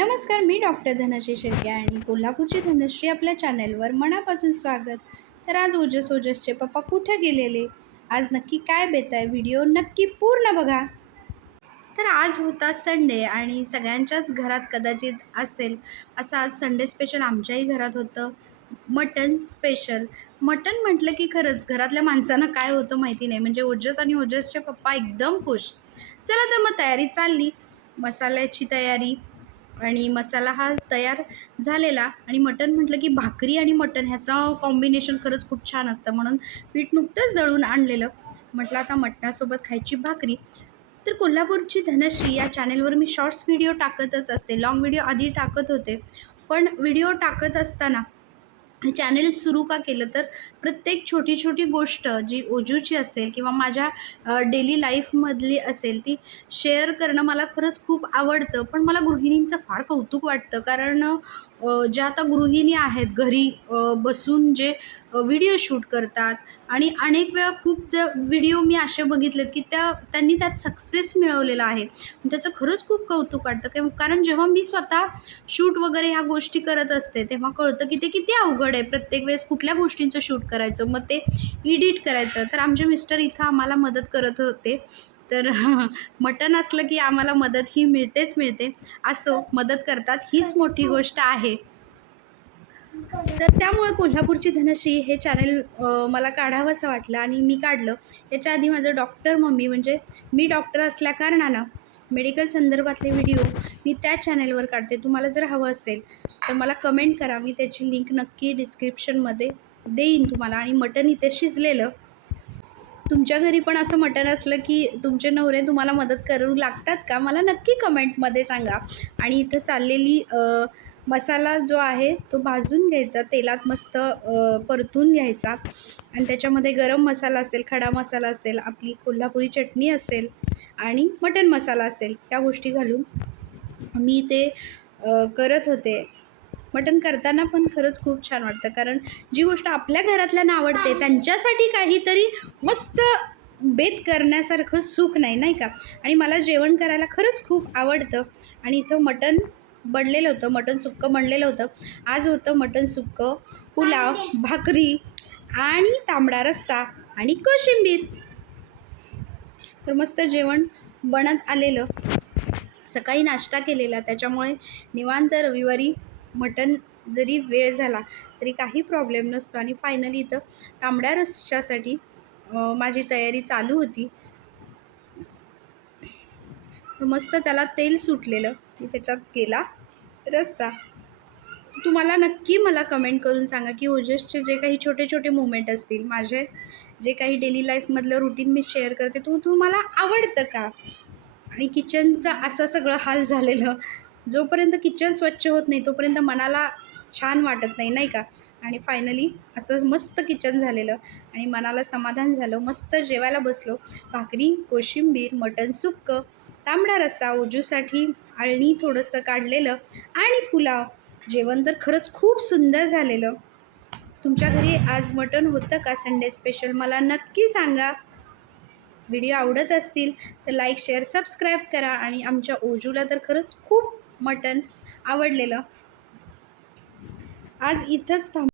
नमस्कार, मी डॉक्टर धनश्री शेळके आणि कोल्हापूरची धनश्री आपल्या चॅनलवर मनापासून स्वागत. तर आज ओजसचे पप्पा कुठे गेलेले, आज नक्की काय बेत आहे, व्हिडिओ नक्की पूर्ण बघा. तर आज होता संडे आणि सगळ्यांच्याच घरात कदाचित असेल असं आज संडे स्पेशल आमच्याही घरात होतं. Mutton special. मटन म्हटलं की खरंच घरातल्या माणसांना काय होतं माहिती नाही, म्हणजे ओजस आणि ओजसचे पप्पा एकदम खुश. चला तर मग तयारी चालली, मसाल्याची तयारी. आणि मसाला हा तयार झालेला आणि मटण म्हटलं की भाकरी आणि मटण ह्याचं कॉम्बिनेशन खरंच खूप छान असतं, म्हणून पीठ नुकतंच दळून आणलेलं. म्हटलं आता मटणासोबत खायची भाकरी. तर कोल्हापूरची धनश्री या चॅनेलवर मी शॉर्ट्स व्हिडिओ टाकतच असते, लाँग व्हिडिओ आधी टाकत होते. पण व्हिडिओ टाकत असताना चॅनेल सुरू का केलं, तर प्रत्येक छोटी छोटी गोष्ट जी ओजूची असेल किंवा माझ्या डेली लाईफमधली असेल ती शेअर करणं मला खरंच खूप आवडतं. पण मला गृहिणींचं फार कौतुक वाटतं, कारण ज्या आता गृहिणी आहेत घरी बसून जे व्हिडिओ शूट करतात आणि अनेक वेळा खूप व्हिडिओ मी असे बघितलेत की त्यांनी त्यात सक्सेस मिळवलेला आहे. त्याचं खरंच खूप कौतुक वाटतं, कारण जेव्हा मी स्वतः शूट वगैरे ह्या गोष्टी करत असते तेव्हा कळतं की ते किती अवघड आहे. प्रत्येक वेळेस कुठल्या गोष्टींचं शूट करायचं, मग ते एडिट करायचं. तर आमचे मिस्टर इथं आम्हाला मदत करत होते. तर मटण असलं की आम्हाला मदत ही मिळतेच मिळते. असो, मदत करतात हीच मोठी गोष्ट आहे. तर त्यामुळे कोल्हापूरची धनश्री हे चॅनल मला काढावंसं वाटलं आणि मी काढलं. याच्या आधी माझं डॉक्टर मम्मी, म्हणजे मी डॉक्टर असल्याकारणानं मेडिकल संदर्भातले व्हिडिओ मी त्या चॅनलवर काढते. तुम्हाला जर हवं असेल तर मला कमेंट करा, मी त्याची लिंक नक्की डिस्क्रिप्शनमध्ये देईन तुम्हाला. आणि मटण इथे शिजलेलं. तुमच्या घरी पण असं मटण असलं की तुमचे नवरे तुम्हाला मदत करू लागतात का, मला नक्की कमेंटमध्ये सांगा. आणि इथं चाललेली मसाला जो आहे तो भाजून घ्यायचा, तेलात मस्त परतून घ्यायचा. आणि त्याच्यामध्ये गरम मसाला असेल, खडा मसाला असेल, आपली कोल्हापुरी चटणी असेल आणि मटण मसाला असेल, या गोष्टी घालून मी ते करत होते. मटण करताना पण खरंच खूप छान वाटतं, कारण जी गोष्ट आपल्या घरातल्यांना आवडते त्यांच्यासाठी काहीतरी मस्त बेत करण्यासारखं सुख नाही, नाही का. आणि मला जेवण करायला खरंच खूप आवडतं. आणि इथं मटण बनलेलं होतं, मटण सुक्कं बनलेलं होतं. आज होतं मटण सुक्कं, पुलाव, भाकरी आणि तांबडा रस्सा आणि कोशिंबीर. तर मस्त जेवण बनत आलेलं. सकाळी नाश्ता केलेला, त्याच्यामुळे निवांत रविवारी मटण जरी वेळ झाला तरी काही प्रॉब्लेम नसतो. आणि फायनली इथं तांबड्या रस्स्यासाठी माझी तयारी चालू होती. मस्त त्याला तेल सुटलेलं, की त्याच्यात गेला रस्सा. तुम्हाला नक्की मला कमेंट करून सांगा की ओजसचे जे काही छोटे छोटे मुवमेंट असतील, माझे जे काही डेली लाईफमधलं रुटीन मी शेअर करते, तुम्हाला आवडतं का. आणि किचनचं असं सगळं हाल झालेलं, जोपर्यंत किचन स्वच्छ होत नाही तोपर्यंत मनाला छान वाटत नाही, नाही का. आणि फायनली असं मस्त किचन झालेलं आणि मनाला समाधान झालं. मस्त जेवायला बसलो. भाकरी, कोशिंबीर, मटण सुक्कं, तांबडा रस्सा, ओजूसाठी आळणी थोडंसं काढलेलं आणि पुलाव. जेवण तर खरंच खूप सुंदर झालेलं. तुमच्या घरी आज मटण होतं का संडे स्पेशल, मला नक्की सांगा. व्हिडिओ आवडत असतील तर लाईक, शेअर, सबस्क्राईब करा. आणि आमच्या ओजूला तर खरंच खूप मटण आवडलेलं. आज इथंच थांब.